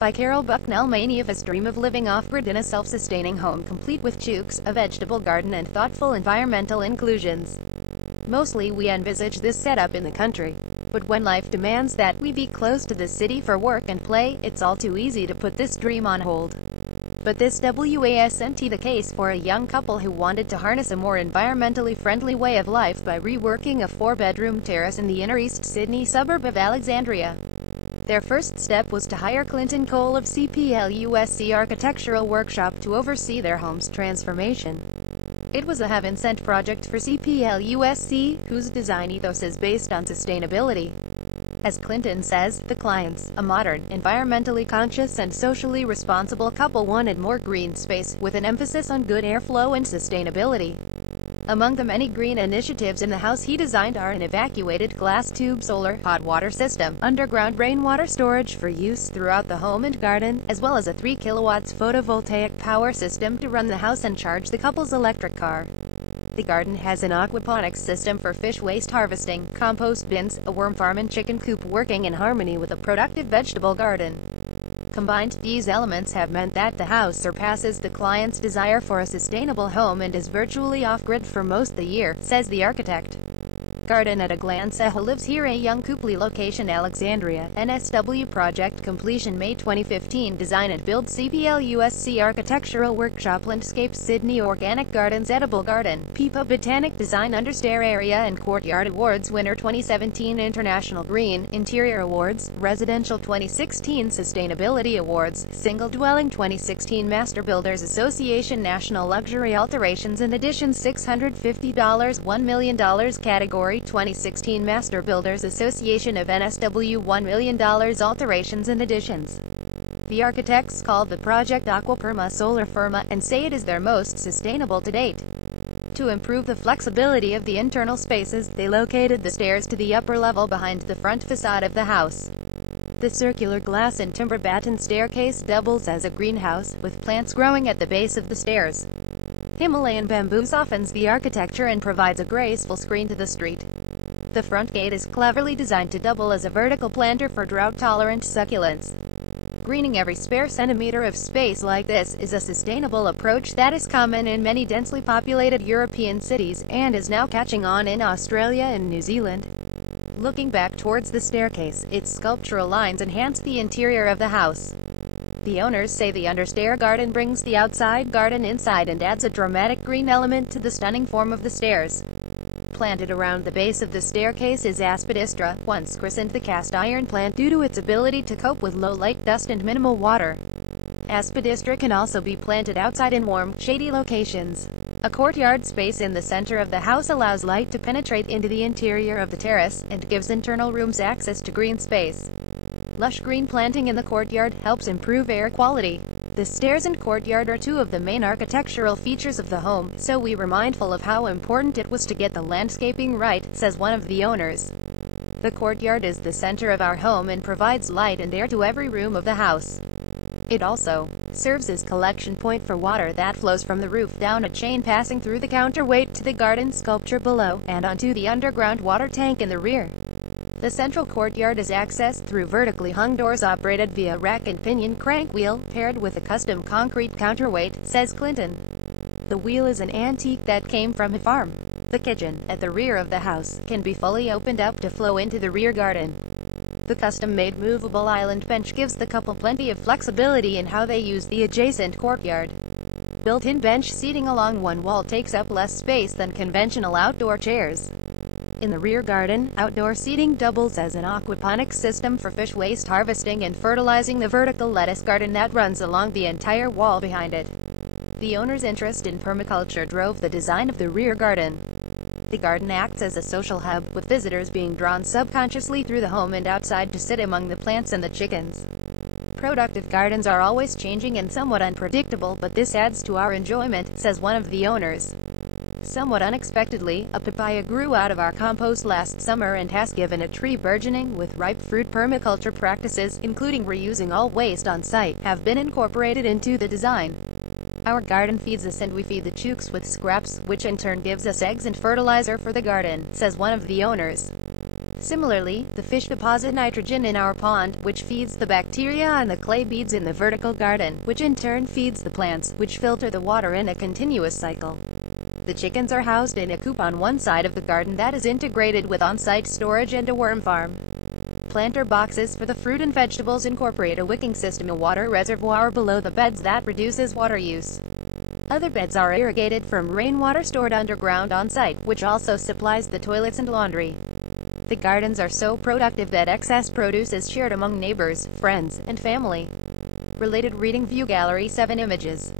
By Carol BucknellMany. Of a dream of living off-grid in a self-sustaining home complete with chooks, a vegetable garden and thoughtful environmental inclusions. Mostly we envisage this setup in the country. But when life demands that we be close to the city for work and play, it's all too easy to put this dream on hold. But this wasn't the case for a young couple who wanted to harness a more environmentally friendly way of life by reworking a 4-bedroom terrace in the inner East Sydney suburb of Alexandria. Their first step was to hire Clinton Cole of CPLUSC Architectural Workshop to oversee their home's transformation. It was a heaven-sent project for CPLUSC, whose design ethos is based on sustainability. As Clinton says, the clients, a modern, environmentally conscious and socially responsible couple, wanted more green space, with an emphasis on good airflow and sustainability. Among the many green initiatives in the house he designed are an evacuated glass tube solar hot water system, underground rainwater storage for use throughout the home and garden, as well as a 3 kilowatts photovoltaic power system to run the house and charge the couple's electric car. The garden has an aquaponics system for fish waste harvesting, compost bins, a worm farm and chicken coop working in harmony with a productive vegetable garden. Combined, these elements have meant that the house surpasses the client's desire for a sustainable home and is virtually off-grid for most of the year, says the architect. Garden at a glance. Who lives here? A young couple. Location: Alexandria. NSW. Project completion May 2015. Design and build CPLUSC Architectural Workshop. Landscape Sydney. Organic Gardens. Edible Garden. Pipa Botanic Design. Understair Area and Courtyard Awards winner 2017 International Green Interior Awards. Residential 2016 Sustainability Awards. Single Dwelling 2016 Master Builders Association National Luxury Alterations and Additions $650 $1 million Category 2016 Master Builders Association of NSW $1 million Alterations and Additions. The architects called the project Aquaperma Solar Firma, and say it is their most sustainable to date. To improve the flexibility of the internal spaces, they located the stairs to the upper level behind the front facade of the house. The circular glass and timber batten staircase doubles as a greenhouse, with plants growing at the base of the stairs. Himalayan bamboo softens the architecture and provides a graceful screen to the street. The front gate is cleverly designed to double as a vertical planter for drought-tolerant succulents. Greening every spare centimeter of space like this is a sustainable approach that is common in many densely populated European cities, and is now catching on in Australia and New Zealand. Looking back towards the staircase, its sculptural lines enhance the interior of the house. The owners say the understair garden brings the outside garden inside and adds a dramatic green element to the stunning form of the stairs. Planted around the base of the staircase is aspidistra, once christened the cast iron plant due to its ability to cope with low light, dust and minimal water. Aspidistra can also be planted outside in warm, shady locations. A courtyard space in the center of the house allows light to penetrate into the interior of the terrace, and gives internal rooms access to green space. Lush green planting in the courtyard helps improve air quality. The stairs and courtyard are two of the main architectural features of the home, so we were mindful of how important it was to get the landscaping right, says one of the owners. The courtyard is the center of our home and provides light and air to every room of the house. It also serves as collection point for water that flows from the roof down a chain passing through the counterweight to the garden sculpture below, and onto the underground water tank in the rear. The central courtyard is accessed through vertically hung doors operated via rack and pinion crank wheel, paired with a custom concrete counterweight, says Clinton. The wheel is an antique that came from a farm. The kitchen, at the rear of the house, can be fully opened up to flow into the rear garden. The custom-made movable island bench gives the couple plenty of flexibility in how they use the adjacent courtyard. Built-in bench seating along one wall takes up less space than conventional outdoor chairs. In the rear garden, outdoor seating doubles as an aquaponics system for fish waste harvesting and fertilizing the vertical lettuce garden that runs along the entire wall behind it. The owner's interest in permaculture drove the design of the rear garden. The garden acts as a social hub, with visitors being drawn subconsciously through the home and outside to sit among the plants and the chickens. Productive gardens are always changing and somewhat unpredictable, but this adds to our enjoyment, says one of the owners. Somewhat unexpectedly, a papaya grew out of our compost last summer and has given a tree burgeoning with ripe fruit. Permaculture practices, including reusing all waste on site, have been incorporated into the design. Our garden feeds us and we feed the chooks with scraps, which in turn gives us eggs and fertilizer for the garden, says one of the owners. Similarly, the fish deposit nitrogen in our pond, which feeds the bacteria and the clay beads in the vertical garden, which in turn feeds the plants, which filter the water in a continuous cycle. The chickens are housed in a coop on one side of the garden that is integrated with on-site storage and a worm farm. Planter boxes for the fruit and vegetables incorporate a wicking system, a water reservoir below the beds that reduces water use. Other beds are irrigated from rainwater stored underground on-site, which also supplies the toilets and laundry. The gardens are so productive that excess produce is shared among neighbors, friends, and family. Related reading: View Gallery 7 images.